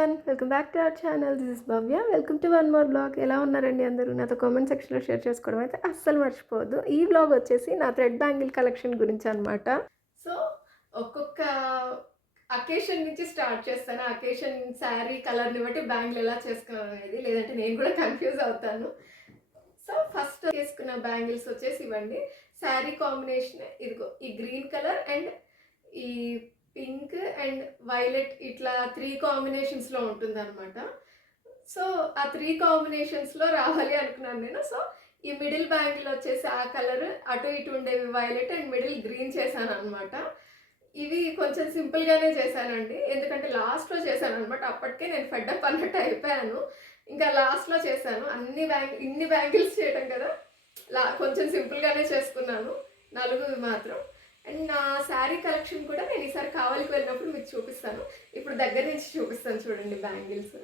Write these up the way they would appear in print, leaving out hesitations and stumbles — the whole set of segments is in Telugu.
Everyone, welcome back to our channel. This is Bhavya. Welcome to one more blog. ఎలా ఉన్నారండి అందరూ? నాతో కామెంట్ సెక్షన్లో షేర్ చేసుకోవడం అయితే అస్సలు మర్చిపోవద్దు. ఈ బ్లాగ్ వచ్చేసి నా థ్రెడ్ బ్యాంగిల్ కలెక్షన్ గురించి అనమాట. సో ఒక్కొక్క అకేషన్ నుంచి స్టార్ట్ చేస్తాను. అకేషన్ శారీ కలర్ని బట్టి బ్యాంగిల్ ఎలా చేసుకున్నాను అనేది, లేదంటే నేను కూడా కన్ఫ్యూజ్ అవుతాను. సో ఫస్ట్ చేసుకున్న బ్యాంగిల్స్ వచ్చేసి ఇవ్వండి. శారీ కాంబినేషన్ ఇదిగో ఈ గ్రీన్ కలర్ అండ్ ఈ పింక్ అండ్ వైలెట్, ఇట్లా 3 కాంబినేషన్స్లో ఉంటుంది అనమాట. సో ఆ 3 కాంబినేషన్స్లో రావాలి అనుకున్నాను నేను. సో ఈ మిడిల్ బ్యాంగిల్ వచ్చేసి ఆ కలర్, అటు ఇటు ఉండేవి వైలెట్ అండ్ మిడిల్ గ్రీన్ చేశాను అనమాట. ఇవి కొంచెం సింపుల్గానే చేశానండి, ఎందుకంటే లాస్ట్లో చేశాను అనమాట. అప్పటికే నేను ఫెడ్అప్ అన్నట్టు అయిపోయాను. ఇంకా లాస్ట్లో చేశాను. ఇన్ని బ్యాంగిల్స్ చేయడం కదా, కొంచెం సింపుల్గానే చేసుకున్నాను, 4 మాత్రం. అండ్ నా శారీ కలెక్షన్ కూడా నేను ఈసారి కావాలికి వెళ్ళినప్పుడు మీకు చూపిస్తాను. ఇప్పుడు దగ్గర నుంచి చూపిస్తాను చూడండి బ్యాంగిల్స్.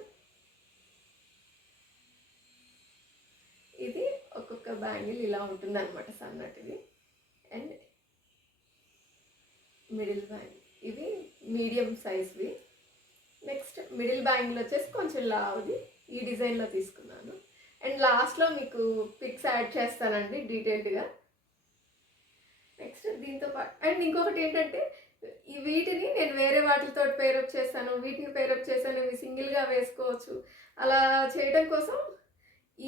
ఇది ఒక్కొక్క బ్యాంగిల్ ఇలా ఉంటుంది అనమాట, సన్నటిది. అండ్ మిడిల్ బ్యాంగిల్ ఇవి మీడియం సైజ్వి. నెక్స్ట్ మిడిల్ బ్యాంగిల్ వచ్చేసి కొంచెం లావుది, ఈ డిజైన్లో తీసుకున్నాను. అండ్ లాస్ట్లో మీకు పిక్స్ యాడ్ చేస్తానండి డీటెయిల్డ్గా. నెక్స్ట్ దీంతో పాటు అండ్ ఇంకొకటి ఏంటంటే, వీటిని నేను వేరే వాటితో పేరప్ చేశాను, వీటిని పేరప్ చేశాను, ఇవి సింగిల్గా వేసుకోవచ్చు. అలా చేయడం కోసం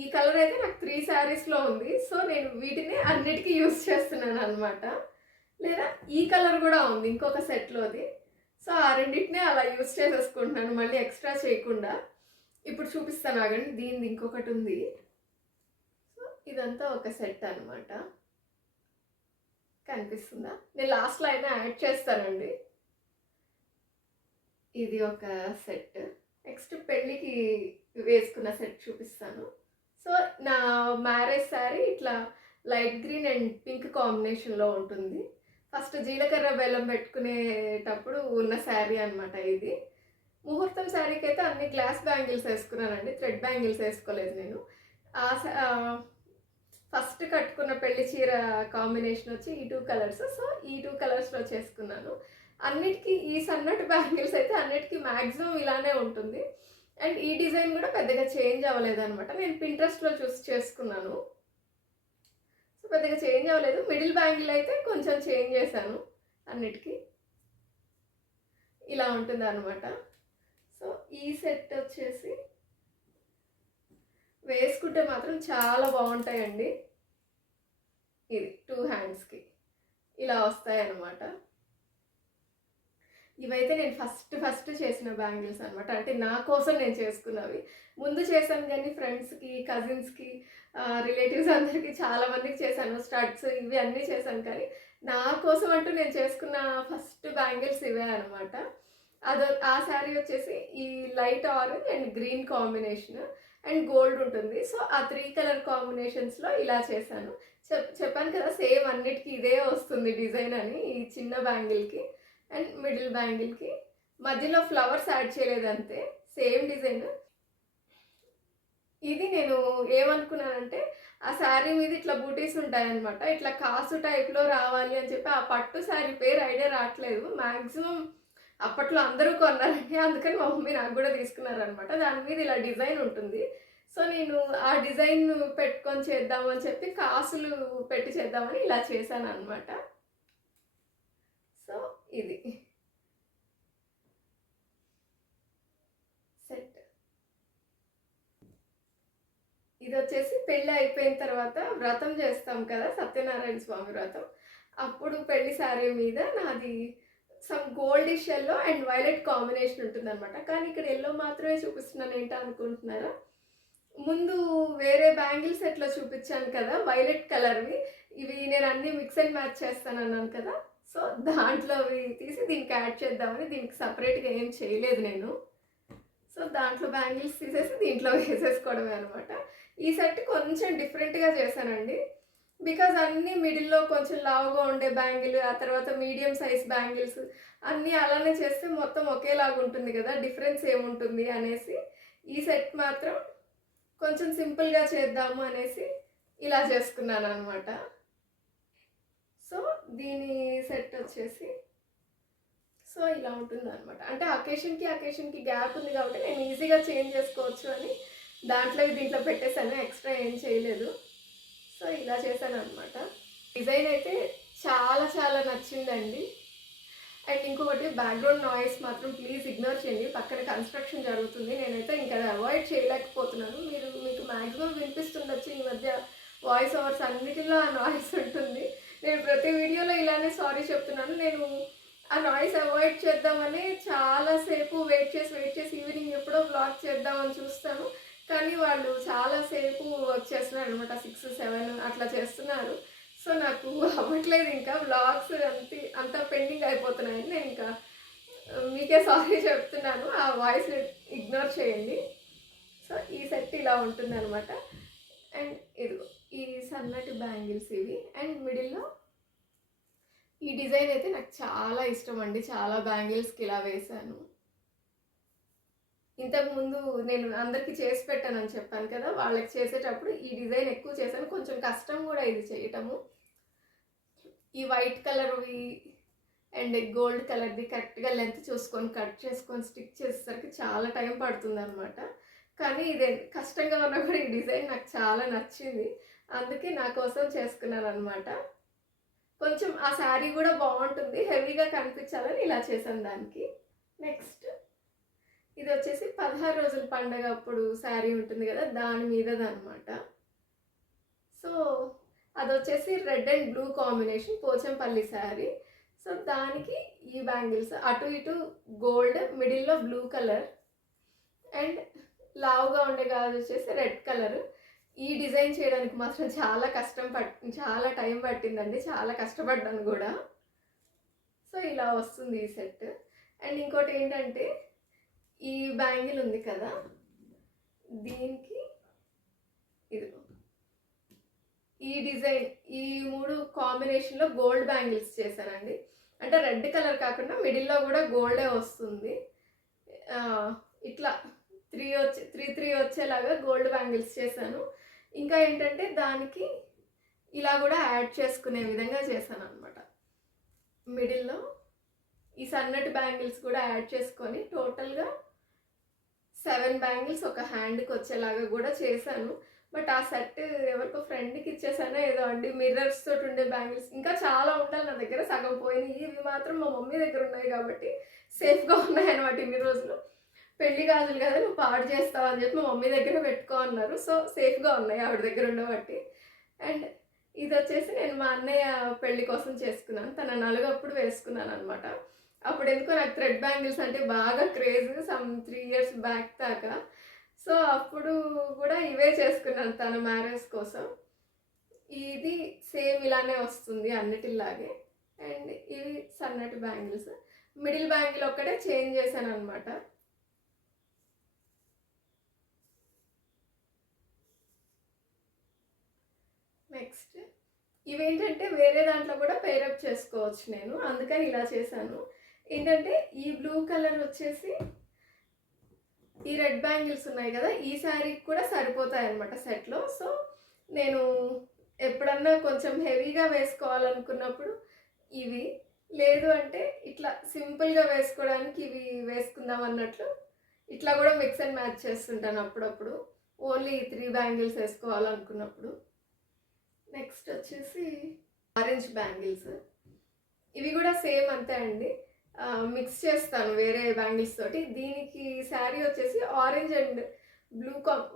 ఈ కలర్ అయితే నాకు 3 శారీస్లో ఉంది. సో నేను వీటిని అన్నిటికీ యూస్ చేస్తున్నాను అనమాట. లేదా ఈ కలర్ కూడా ఉంది ఇంకొక సెట్లోది. సో ఆ రెండింటినే అలా యూస్ చేసేసుకుంటున్నాను, మళ్ళీ ఎక్స్ట్రా చేయకుండా. ఇప్పుడు చూపిస్తాను ఆగండి. దీనిది ఇంకొకటి ఉంది. సో ఇదంతా ఒక సెట్ అనమాట. కనిపిస్తుందా? నేను లాస్ట్లో అయినా యాడ్ చేస్తానండి. ఇది ఒక సెట్. నెక్స్ట్ పెళ్ళికి వేసుకున్న సెట్ చూపిస్తాను. సో నా మ్యారేజ్ శారీ ఇట్లా లైట్ గ్రీన్ అండ్ పింక్ కాంబినేషన్లో ఉంటుంది. ఫస్ట్ జీలకర్ర బెల్లం పెట్టుకునేటప్పుడు ఉన్న శారీ అనమాట ఇది. ముహూర్తం శారీకి అయితే అన్ని గ్లాస్ బ్యాంగిల్స్ వేసుకున్నానండి, థ్రెడ్ బ్యాంగిల్స్ వేసుకోలేదు నేను. ఫస్ట్ కట్టుకున్న పెళ్లి చీర కాంబినేషన్ వచ్చి ఈ 2 కలర్స్. సో ఈ 2 కలర్స్లో చేసుకున్నాను. అన్నిటికీ ఈ సన్నటి బ్యాంగిల్స్ అయితే అన్నిటికీ మ్యాక్సిమం ఇలానే ఉంటుంది. అండ్ ఈ డిజైన్ కూడా పెద్దగా చేంజ్ అవ్వలేదు అనమాట. నేను పింట్రెస్ట్లో చూసి చేసుకున్నాను. సో పెద్దగా చేంజ్ అవ్వలేదు. మిడిల్ బ్యాంగిల్ అయితే కొంచెం చేంజ్ చేశాను. అన్నిటికీ ఇలా ఉంటుంది అనమాట. సో ఈ సెట్ వచ్చేసి వేసుకుంటే మాత్రం చాలా బాగుంటాయండి. ఇది 2 హ్యాండ్స్కి ఇలా వస్తాయి అన్నమాట. ఇవైతే నేను ఫస్ట్ చేసిన బ్యాంగిల్స్ అనమాట. అంటే నా కోసం నేను చేసుకున్నవి. ముందు చేశాను కానీ ఫ్రెండ్స్కి, కజిన్స్కి, రిలేటివ్స్ అందరికీ చాలామందికి చేశాను. స్టడ్స్ ఇవి అన్నీ చేశాను, కానీ నా కోసం అంటూ నేను చేసుకున్న ఫస్ట్ బ్యాంగిల్స్ ఇవే అనమాట. ఆ శారీ వచ్చేసి ఈ light orange and green combination and gold ఉంటుంది. సో ఆ 3 కలర్ కాంబినేషన్స్లో ఇలా చేశాను. చెప్పాను కదా, సేమ్ అన్నిటికీ ఇదే వస్తుంది డిజైన్ అని. ఈ చిన్న బ్యాంగిల్కి అండ్ మిడిల్ బ్యాంగిల్కి మధ్యలో ఫ్లవర్స్ యాడ్ చేయలేదంతే, సేమ్ డిజైన్. ఇది నేను ఏమనుకున్నానంటే, ఆ శారీ మీద ఇట్లా బూటీస్ ఉంటాయన్నమాట, ఇట్లా కాసు టైప్లో రావాలి అని చెప్పి. ఆ పట్టు శారీ పేరు ఐడియా రావట్లేదు. మ్యాక్సిమం అప్పట్లో అందరూ కొన్నారండి, అందుకని మా మమ్మీ నాకు కూడా తీసుకున్నారనమాట. దాని మీద ఇలా డిజైన్ ఉంటుంది. సో నేను ఆ డిజైన్ పెట్టుకొని చేద్దామని చెప్పి కాసులు పెట్టి చేద్దామని ఇలా చేశాను అనమాట. సో ఇది సెట్. ఇది వచ్చేసి పెళ్ళి అయిపోయిన తర్వాత వ్రతం చేస్తాం కదా, సత్యనారాయణ స్వామి వ్రతం. అప్పుడు పెళ్లి శారీ మీద నాది some goldish yellow and violet combination ఉంటుంది అనమాట. కానీ ఇక్కడ ఎల్లో మాత్రమే చూపిస్తున్నాను ఏంటో అనుకుంటున్నారా? ముందు వేరే బ్యాంగిల్ సెట్లో చూపించాను కదా వైలెట్ కలర్వి, ఇవి నేను అన్నీ మిక్స్ అండ్ మ్యాచ్ చేస్తాను అన్నాను కదా. సో దాంట్లో తీసి దీనికి యాడ్ చేద్దామని, దీనికి సపరేట్గా ఏం చేయలేదు నేను. సో దాంట్లో బ్యాంగిల్స్ తీసేసి దీంట్లో వేసేసుకోవడమే అనమాట. ఈ సెట్ కొంచెం డిఫరెంట్గా చేశానండి, బికాజ్ అన్నీ మిడిల్లో కొంచెం లావుగా ఉండే బ్యాంగిల్, ఆ తర్వాత మీడియం సైజ్ బ్యాంగిల్స్ అన్నీ అలానే చేస్తే మొత్తం ఒకేలాగా ఉంటుంది కదా, డిఫరెన్స్ ఏముంటుంది అనేసి ఈ సెట్ మాత్రం కొంచెం సింపుల్గా చేద్దాము అనేసి ఇలా చేసుకున్నాను అనమాట. సో దీని సెట్ వచ్చేసి సో ఇలా ఉంటుందన్నమాట. అంటే అకేషన్‌కి గ్యాప్ ఉంది కాబట్టి నేను ఈజీగా చేంజ్ చేసుకోవచ్చు అని దాంట్లో దీంట్లో పెట్టేసాను. ఎక్స్ట్రా ఏం చేయలేదు. సో ఇలా చేశానన్నమాట. డిజైన్ అయితే చాలా చాలా నచ్చిందండి. అండ్ ఇంకొకటి బ్యాక్‌గ్రౌండ్ నాయిస్ మాత్రం ప్లీజ్ ఇగ్నోర్ చేయండి. పక్కన కన్‌స్ట్రక్షన్ జరుగుతుంది. నేనైతే ఇంకా అది అవాయిడ్ చేయలేకపోతున్నాను. మీకు మాక్సిమం వినిపిస్తుండొచ్చు ఈ మధ్య వాయిస్ ఓవర్స్ అన్నిటిలో ఆ నాయిస్ ఉంటుంది. నేను ప్రతి వీడియోలో ఇలానే సారీ చెప్తున్నాను. నేను ఆ నాయిస్ అవాయిడ్ చేద్దామని చాలా సేపు వెయిట్ చేసి ఈవినింగ్ ఎప్పుడో వ్లాగ్ చేద్దామని చూస్తాను. కానీ వాళ్ళు చాలా సేపు వర్క్ చేస్తున్నారనమాట. 6, 7 అట్లా చేస్తున్నారు. సో నాకు అవ్వట్లేదు ఇంకా వ్లాగ్స్ అంతా పెండింగ్ అయిపోతున్నాయి. నేను ఇంకా మీకే సారీ చెప్తున్నాను. ఆ వాయిస్‌ని ఇగ్నోర్ చేయండి. సో ఈ సెట్ ఇలా ఉంటుందనమాట. అండ్ ఇదిగో ఈ సన్నటి బ్యాంగిల్స్ ఇవి. అండ్ మిడిల్‌లో ఈ డిజైన్ అయితే నాకు చాలా ఇష్టం అండి. చాలా బ్యాంగిల్స్‌కి ఇలా వేశాను. ఇంతకుముందు నేను అందరికీ చేసి పెట్టానని చెప్పాను కదా! వాళ్ళకి చేసేటప్పుడు ఈ డిజైన్ ఎక్కువ చేశాను. కొంచెం కష్టం కూడా ఇది చేయటము. ఈ వైట్ కలర్‌వి అండ్ గోల్డ్ కలర్‌ది కరెక్ట్‌గా లెంత్ చూసుకొని కట్ చేసుకొని స్టిక్ చేసేసరికి చాలా టైం పడుతుందనమాట. కానీ ఇది కష్టంగా ఉన్నా కూడా ఈ డిజైన్ నాకు చాలా నచ్చింది. అందుకే నా కోసం చేసుకున్నాననమాట. కొంచెం ఆ శారీ కూడా బాగుంటుంది. హెవీగా కనిపించాలని ఇలా చేశాను దానికి. నెక్స్ట్ ఇది వచ్చేసి 16 రోజుల పండగ అప్పుడు శారీ ఉంటుంది కదా! దాని మీదదనమాట. సో అదొచ్చేసి red and blue combination Pochampally sari. So దానికి ఈ బ్యాంగిల్స్ అటు ఇటు గోల్డ్, మిడిల్‌లో బ్లూ కలర్ అండ్ లావుగా ఉండే గాజు వచ్చేసి రెడ్ కలర్. ఈ డిజైన్ చేయడానికి మాత్రం చాలా టైం పట్టిందండి. చాలా కష్టపడ్డాను కూడా. సో ఇలా వస్తుంది ఈ సెట్. అండ్ ఇంకోటి ఏంటంటే ఈ బ్యాంగిల్ ఉంది కదా! దీనికి ఇదిగో ఈ డిజైన్ ఈ 3 కాంబినేషన్‌లో గోల్డ్ బ్యాంగిల్స్ చేశానండి. అంటే రెడ్ కలర్ కాకుండా మిడిల్‌లో కూడా గోల్డే వస్తుంది. ఇట్లా 3 వచ్చేలాగా గోల్డ్ బ్యాంగిల్స్ చేశాను. ఇంకా ఏంటంటే దానికి ఇలా కూడా యాడ్ చేసుకునే విధంగా చేశాననమాట. మిడిల్‌లో ఈ సన్నటి బ్యాంగిల్స్ కూడా యాడ్ చేసుకొని టోటల్‌గా 7 బ్యాంగిల్స్ ఒక హ్యాండ్‌కి వచ్చేలాగా కూడా చేశాను. బట్ ఆ సెట్ ఎవరికో ఫ్రెండ్‌కి ఇచ్చేసానో ఏదో అండి. మిర్రర్స్ తోటి ఉండే బ్యాంగిల్స్ ఇంకా చాలా ఉండాలి నా దగ్గర. సగం పోయినాయి. ఇవి మాత్రం మా మమ్మీ దగ్గర ఉన్నాయి కాబట్టి సేఫ్‌గా ఉన్నాయన్నమాట ఇన్ని రోజులు. పెళ్లి గాజులు కదా నువ్వు పాడు చేస్తావు అని చెప్పి మా మమ్మీ దగ్గర పెట్టుకో అన్నారు. సో సేఫ్‌గా ఉన్నాయి ఆవిడ దగ్గర ఉండబట్టి. అండ్ ఇది వచ్చేసి నేను మా అన్నయ్య పెళ్లి కోసం చేసుకున్నాను. తన నలుగప్పుడు వేసుకున్నాను అనమాట. అప్పుడు ఎందుకో నాకు థ్రెడ్ బ్యాంగిల్స్ అంటే బాగా క్రేజ్. 3 ఇయర్స్ బ్యాక్ దాకా. సో అప్పుడు కూడా ఇవే చేసుకున్నాను తన మ్యారేజ్ కోసం. ఇది సేమ్ ఇలానే వస్తుంది అన్నిటిలాగే. అండ్ ఇవి సన్నటి బ్యాంగిల్స్. మిడిల్ బ్యాంగిల్ ఒక్కటే చేంజ్ చేశాను అనమాట. నెక్స్ట్ ఇవేంటంటే వేరే దాంట్లో కూడా పేరప్ చేసుకోవచ్చు నేను. అందుకని ఇలా చేశాను. ఏంటంటే ఈ బ్లూ కలర్ వచ్చేసి ఈ రెడ్ బ్యాంగిల్స్ ఉన్నాయి కదా! ఈ శారీకి కూడా సరిపోతాయన్నమాట సెట్లో. సో నేను ఎప్పుడన్నా కొంచెం హెవీగా వేసుకోవాలనుకున్నప్పుడు ఇవి, లేదు అంటే ఇట్లా సింపుల్‌గా వేసుకోవడానికి ఇవి వేసుకుందాం అన్నట్లు ఇట్లా కూడా మిక్స్ అండ్ మ్యాచ్ చేస్తుంటాను అప్పుడప్పుడు. ఓన్లీ 3 బ్యాంగిల్స్ వేసుకోవాలనుకున్నప్పుడు. నెక్స్ట్ వచ్చేసి ఆరెంజ్ బ్యాంగిల్స్. ఇవి కూడా సేమ్ అంతే అండి. మిక్స్ చేస్తాను వేరే బ్యాంగిల్స్ తోటి. దీనికి శారీ వచ్చేసి ఆరెంజ్ అండ్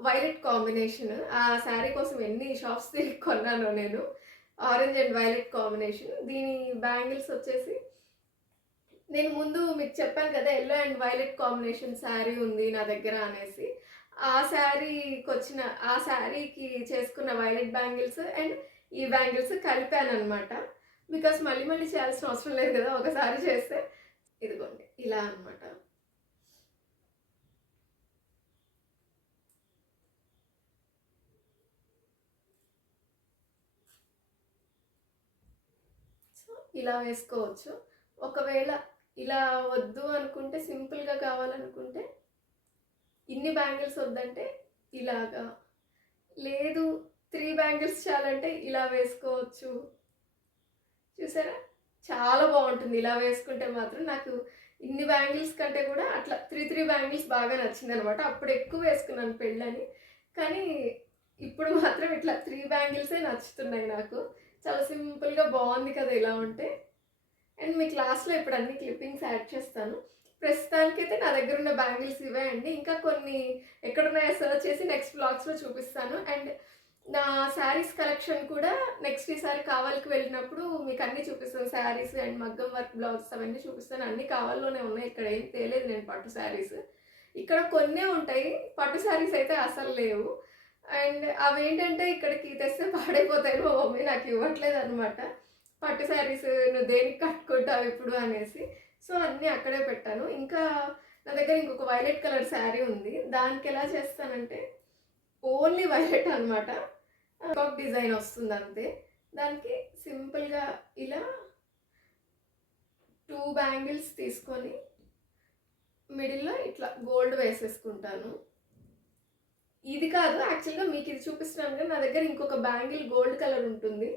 వైలెట్ కాంబినేషన్. ఆ శారీ కోసం ఎన్ని షాప్స్ తిరిగి కొన్నానో నేను. Orange and violet combination. దీని బ్యాంగిల్స్ వచ్చేసి నేను ముందు మీకు చెప్పాను కదా yellow and violet combination sari ఉంది నా దగ్గర అనేసి. ఆ శారీకి చేసుకున్న వైలెట్ బ్యాంగిల్స్ అండ్ ఈ బ్యాంగిల్స్ కలిపానమాట. బికాస్ మళ్ళీ చేయాల్సిన అవసరం లేదు కదా ఒకసారి చేస్తే. ఇదిగోండి ఇలా అనమాట. సో ఇలా వేసుకోవచ్చు. ఒకవేళ ఇలా వద్దు అనుకుంటే, సింపుల్గా కావాలనుకుంటే ఇన్ని బ్యాంగిల్స్ వద్దంటే ఇలాగా, లేదు 3 బ్యాంగిల్స్ చాలంటే ఇలా వేసుకోవచ్చు. చూసారా చాలా బాగుంటుంది ఇలా వేసుకుంటే మాత్రం. నాకు ఇన్ని బ్యాంగిల్స్ కంటే కూడా అట్లా 3 బ్యాంగిల్స్ బాగా నచ్చిందనమాట. అప్పుడు ఎక్కువ వేసుకున్నాను పెళ్ళని. కానీ ఇప్పుడు మాత్రం ఇట్లా 3 బ్యాంగిల్సే నచ్చుతున్నాయి నాకు. చాలా సింపుల్‌గా బాగుంది కదా ఇలా ఉంటే. అండ్ మీకు లాస్ట్‌లో ఇప్పుడు అన్ని క్లిప్పింగ్స్ యాడ్ చేస్తాను. ప్రస్తుతానికైతే నా దగ్గర ఉన్న బ్యాంగిల్స్ ఇవే అండి. ఇంకా కొన్ని ఎక్కడున్నాయో సెర్చ్ చేసి నెక్స్ట్ వ్లాగ్స్‌లో చూపిస్తాను. అండ్ నా శారీస్ కలెక్షన్ కూడా నెక్స్ట్ ఈసారి కావాలికి వెళ్ళినప్పుడు మీకు అన్నీ చూపిస్తాను. శారీస్ అండ్ మగ్గం వర్క్ బ్లౌజెస్ అవన్నీ చూపిస్తాను. అన్నీ కావాల్లోనే ఉన్నాయి. ఇక్కడ ఏం తేలేదు నేను పట్టు శారీస్. ఇక్కడ కొన్నే ఉంటాయి. పట్టు శారీస్ అయితే అసలు లేవు. అండ్ అవేంటంటే ఇక్కడికి తెస్తే పాడైపోతాయి. మా మమ్మీ నాకు ఇవ్వట్లేదనమాట. పట్టు శారీస్ నువ్వు దేనికి కట్టుకుంటావు ఇప్పుడు అనేసి. సో అన్నీ అక్కడే పెట్టాను. ఇంకా నా దగ్గర ఇంకొక వైలెట్ కలర్ శారీ ఉంది. దానికి ఎలా చేస్తానంటే ఓన్లీ వైలెట్ అనమాట. పీకాక్ డిజైన్ వస్తుంది అంతే. దానికి సింపుల్గా ఇలా 2 బ్యాంగిల్స్ తీసుకొని మిడిల్లో ఇట్లా గోల్డ్ వేసేసుకుంటాను. ఇది కాదు యాక్చువల్గా మీకు ఇది చూపిస్తున్నాను కానీ నా దగ్గర ఇంకొక బ్యాంగిల్ గోల్డ్ కలర్ ఉంటుంది.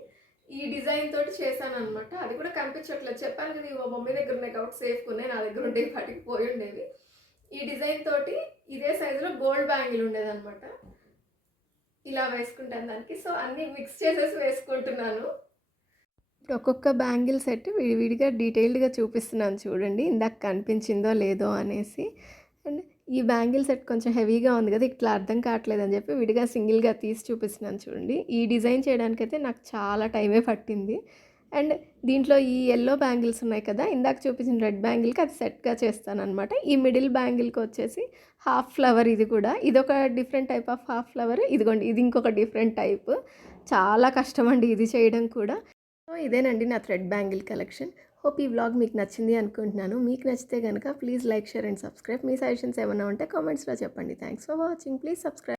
ఈ డిజైన్ తోటి చేశాను అనమాట. అది కూడా కనిపించట్లేదు. చెప్పాను కదా మా మమ్మీ దగ్గర ఉన్నాయి కాబట్టి సేఫ్గా ఉన్నాయి. నా దగ్గర ఉండే వాటికి పోయి ఉండేవి. ఈ డిజైన్ తోటి ఇదే సైజులో గోల్డ్ బ్యాంగిల్ ఉండేదన్నమాట. ఇలా వేసుకుంటాను దానికి. సో అన్నీ మిక్స్ చేసేసి వేసుకుంటున్నాను. ఇప్పుడు ఒక్కొక్క బ్యాంగిల్ సెట్ విడివిడిగా డీటెయిల్డ్గా చూపిస్తున్నాను చూడండి, ఇందాక కనిపించిందో లేదో అనేసి. అండ్ ఈ బ్యాంగిల్ సెట్ కొంచెం హెవీగా ఉంది కదా, ఇట్లా అర్థం కావట్లేదు అని చెప్పి విడిగా సింగిల్గా తీసి చూపిస్తున్నాను చూడండి. ఈ డిజైన్ చేయడానికైతే నాకు చాలా టైమే పట్టింది. అండ్ దీంట్లో ఈ ఎల్లో బ్యాంగిల్స్ ఉన్నాయి కదా, ఇందాక చూపించిన రెడ్ బ్యాంగిల్కి అది సెట్గా చేస్తాను అనమాట. ఈ మిడిల్ బ్యాంగిల్కి వచ్చేసి హాఫ్ ఫ్లవర్, ఇది కూడా ఇదొక different type of half flower. ఇదిగోండి ఇది ఇంకొక డిఫరెంట్ టైప్. చాలా కష్టం అండి ఇది చేయడం కూడా. సో ఇదేనండి నా థ్రెడ్ బ్యాంగిల్ కలెక్షన్. హోప్ ఈ వ్లాగ్ మీకు నచ్చింది అనుకుంటున్నాను. మీకు నచ్చితే కనుక please like, share and subscribe. Me suggestions ఏమైనా ఉంటే కామెంట్స్లో చెప్పండి. Thanks for watching. Please subscribe.